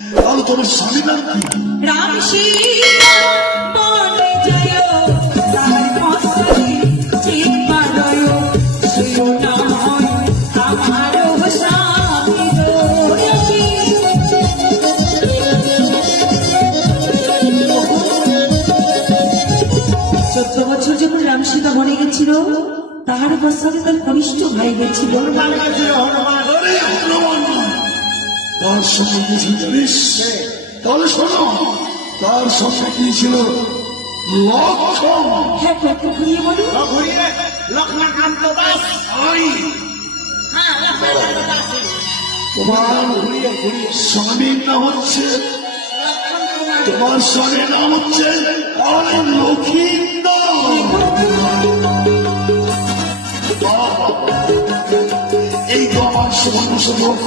তাহলে তোমার স্বামী নাম কি? রাম সীতা বনে যায় তার মস্তকে চিন্মালয় শিরোনাময় আমার স্বামী রয়েছে। 14 বছর যখন রাম সীতা বনে গেছিল তাহার পশ্চাতে তার কনিষ্ঠ ভাই গেছিল। আরে হনুমান নয়, তার সঙ্গে কি ছিল জানিস? তাহলে শোনো, তার সঙ্গে কি ছিল? লক্ষণ। হ্যাঁ, কত ঘুরিয়ে বলো। লক্ষ্মীকান্ত দাস। আই হ্যাঁ, লক্ষ্মীকান্ত দাস। তোমার স্বামীর নাম হচ্ছে, তোমার স্বামীর নাম হচ্ছে লক্ষিন্দর। এই তো আমার সুবর্ণ সুযোগ।